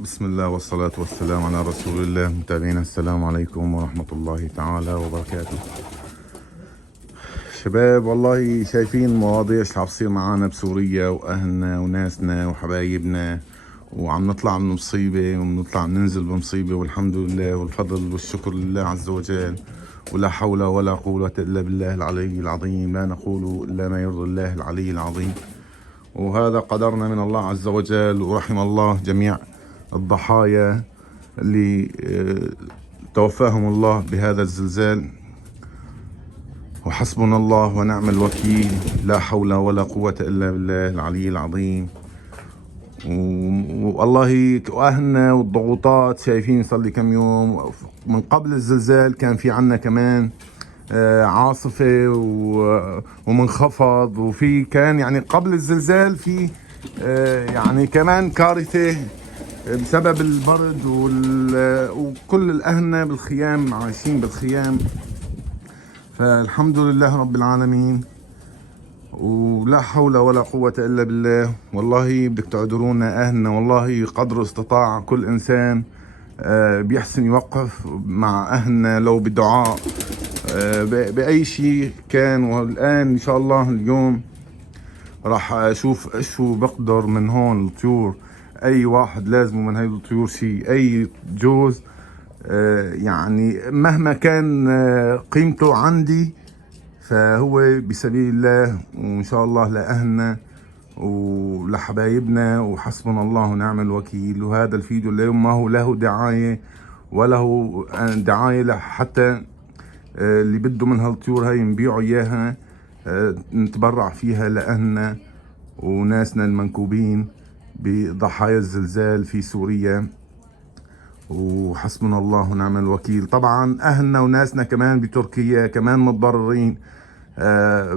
بسم الله والصلاة والسلام على رسول الله. متابعينا السلام عليكم ورحمة الله تعالى وبركاته. شباب والله شايفين مواضيع ايش عم بصير معانا بسوريا واهلنا وناسنا وحبايبنا، وعم نطلع من مصيبة وبنطلع ننزل بمصيبة، والحمد لله والفضل والشكر لله عز وجل، ولا حول ولا قوة إلا بالله العلي العظيم. لا نقول إلا ما يرضي الله العلي العظيم، وهذا قدرنا من الله عز وجل. ورحم الله جميع الضحايا اللي توفاهم الله بهذا الزلزال، وحسبنا الله ونعم الوكيل. لا حول ولا قوة إلا بالله العلي العظيم. والله أهلنا والضغوطات شايفين صار لي كم يوم من قبل الزلزال كان في عنا كمان عاصفة ومنخفض، وفي كان يعني قبل الزلزال في يعني كمان كارثة بسبب البرد وكل الأهلنا بالخيام عايشين بالخيام. فالحمد لله رب العالمين، ولا حول ولا قوة إلا بالله. والله بدك تعذرونا أهلنا، والله قدر استطاع كل إنسان بيحسن يوقف مع أهلنا لو بدعاء بأي شيء كان. والآن إن شاء الله اليوم راح أشوف شو بقدر من هون الطيور. أي واحد لازم من هاي الطيور شيء، أي جوز يعني مهما كان قيمته عندي فهو بسبيل الله، وإن شاء الله لأهلنا ولحبايبنا، وحسبنا الله ونعم الوكيل. وهذا الفيديو اليوم ما هو له دعاية وله دعاية حتى اللي بده من هالطيور هاي نبيعوا إياها نتبرع فيها لأهلنا وناسنا المنكوبين بضحايا الزلزال في سوريا، وحسبنا الله ونعم الوكيل. طبعا أهلنا وناسنا كمان بتركيا كمان متضررين،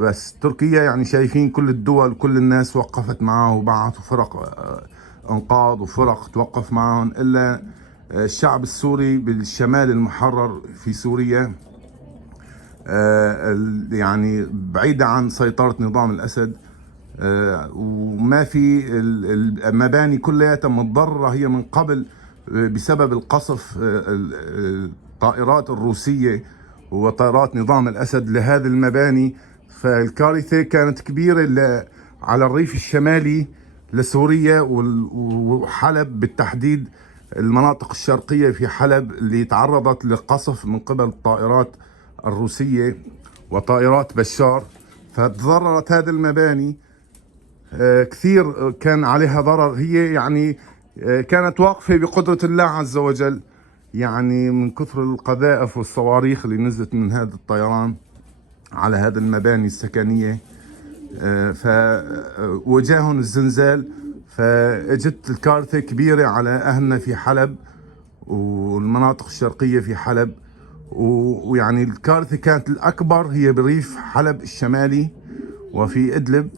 بس تركيا يعني شايفين كل الدول كل الناس وقفت معه وبعثوا فرق انقاذ وفرق توقف معهم، الا الشعب السوري بالشمال المحرر في سوريا يعني بعيدة عن سيطرة نظام الأسد، وما في المباني كلها متضررة هي من قبل بسبب القصف الطائرات الروسية وطائرات نظام الأسد لهذه المباني. فالكارثة كانت كبيرة على الريف الشمالي لسوريا وحلب بالتحديد، المناطق الشرقية في حلب اللي تعرضت لقصف من قبل الطائرات الروسية وطائرات بشار. فتضررت هذه المباني كثير، كان عليها ضرر. هي يعني كانت واقفة بقدرة الله عز وجل، يعني من كثر القذائف والصواريخ اللي نزلت من هذا الطيران على هذه المباني السكنية، فوجاههم الزلزال، فاجت الكارثة كبيرة على أهلنا في حلب والمناطق الشرقية في حلب. ويعني الكارثة كانت الأكبر هي بريف حلب الشمالي وفي إدلب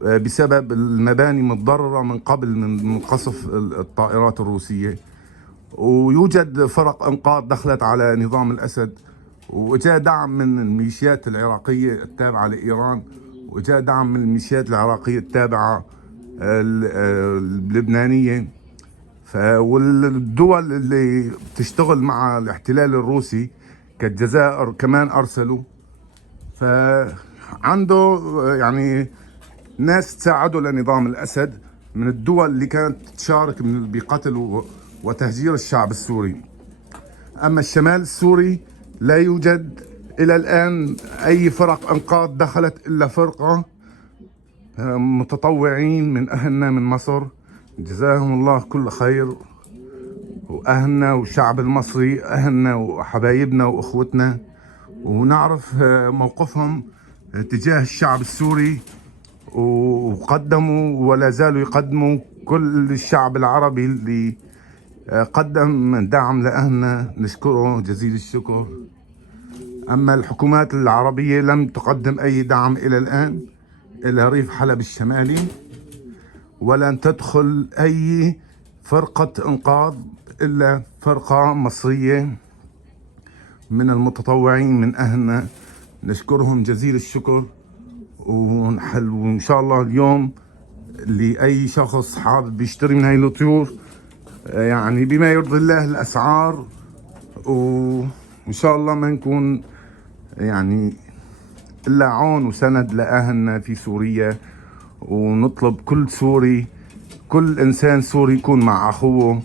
بسبب المباني متضررة من قبل من قصف الطائرات الروسية. ويوجد فرق انقاذ دخلت على نظام الاسد، وجاء دعم من الميليشيات العراقيه التابعه لايران، وجاء دعم من الميليشيات العراقيه التابعه اللبنانيه. والدول اللي بتشتغل مع الاحتلال الروسي كالجزائر كمان ارسلوا، فعنده يعني ناس تساعدوا لنظام الاسد من الدول اللي كانت تشارك بقتل وتهجير الشعب السوري. أما الشمال السوري لا يوجد إلى الآن أي فرق إنقاذ دخلت، إلا فرقة متطوعين من أهلنا من مصر، جزاهم الله كل خير. وأهلنا والشعب المصري أهلنا وحبايبنا وأخوتنا، ونعرف موقفهم تجاه الشعب السوري، وقدموا ولا زالوا يقدموا. كل الشعب العربي اللي قدم دعم لأهلنا نشكره جزيل الشكر. أما الحكومات العربية لم تقدم أي دعم إلى الآن إلى ريف حلب الشمالي، ولن تدخل أي فرقة إنقاذ إلا فرقة مصرية من المتطوعين من أهلنا، نشكرهم جزيل الشكر. وإن شاء الله اليوم لأي شخص حابب يشتري من هاي الطيور يعني بما يرضي الله الأسعار، وإن شاء الله ما نكون يعني إلا عون وسند لأهلنا في سوريا. ونطلب كل سوري، كل إنسان سوري يكون مع أخوه.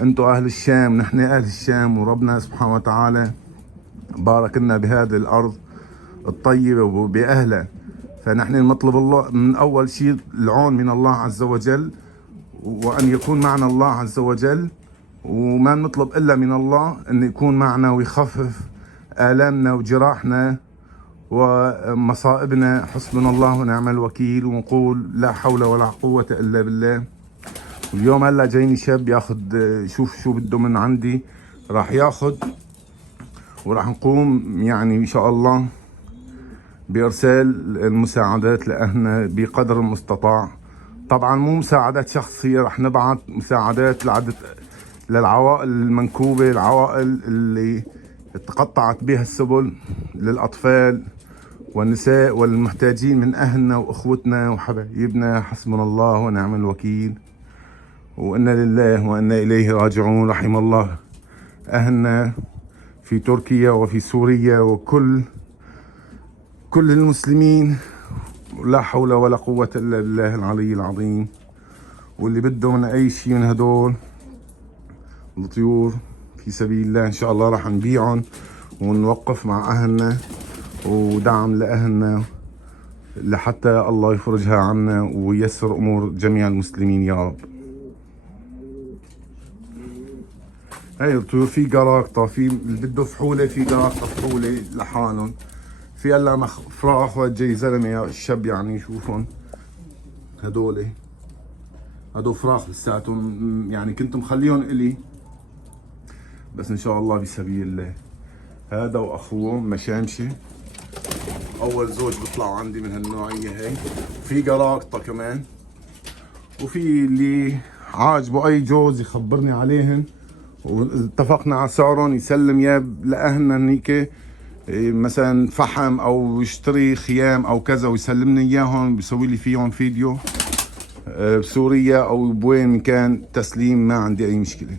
أنتوا أهل الشام، نحن أهل الشام، وربنا سبحانه وتعالى بارك لنا بهذه الأرض الطيبة وبأهلها. فنحن نطلب الله من أول شيء العون من الله عز وجل، وأن يكون معنا الله عز وجل، وما نطلب إلا من الله أن يكون معنا ويخفف آلامنا وجراحنا ومصائبنا. حسبنا الله ونعم الوكيل، ونقول لا حول ولا قوة إلا بالله. اليوم هلا جايني شاب ياخد، شوف شو بده من عندي، راح ياخد وراح نقوم يعني إن شاء الله بإرسال المساعدات لأهلنا بقدر المستطاع. طبعا مو مساعدات شخصية، راح نبعث مساعدات للعوائل المنكوبة، العوائل اللي تقطعت بها السبل، للأطفال والنساء والمحتاجين من أهلنا وأخوتنا وحبايبنا. حسبنا الله ونعم الوكيل، وإنا لله وإنا إليه راجعون. رحم الله أهلنا في تركيا وفي سوريا وكل المسلمين. لا حول ولا قوة إلا بالله العلي العظيم. واللي بده من أي شيء من هدول الطيور في سبيل الله إن شاء الله راح نبيعهم ونوقف مع أهلنا ودعم لأهلنا لحتى الله يفرجها عنا وييسر أمور جميع المسلمين يا رب. هاي الطيور في قراقطة، في اللي بده فحولة، في قراقطة فحولة لحالهم، في هلا فراخ وجاي زلمة الشاب يعني يشوفهم. هدول فراخ لساتهم، يعني كنت مخليهم إلي بس إن شاء الله بسبيل الله. هذا وأخوه مشامشة، أول زوج بيطلعوا عندي من هالنوعية هاي. في قراقطة كمان، وفي اللي عاجبه أي جوز يخبرني عليهن، واتفقنا على سعرهم يسلم يا لأهلنا هنيك مثلا فحم او يشتري خيام او كذا ويسلمني اياهم، بيسوي لي فيهم فيديو بسوريا او بوين كان تسليم، ما عندي اي مشكله.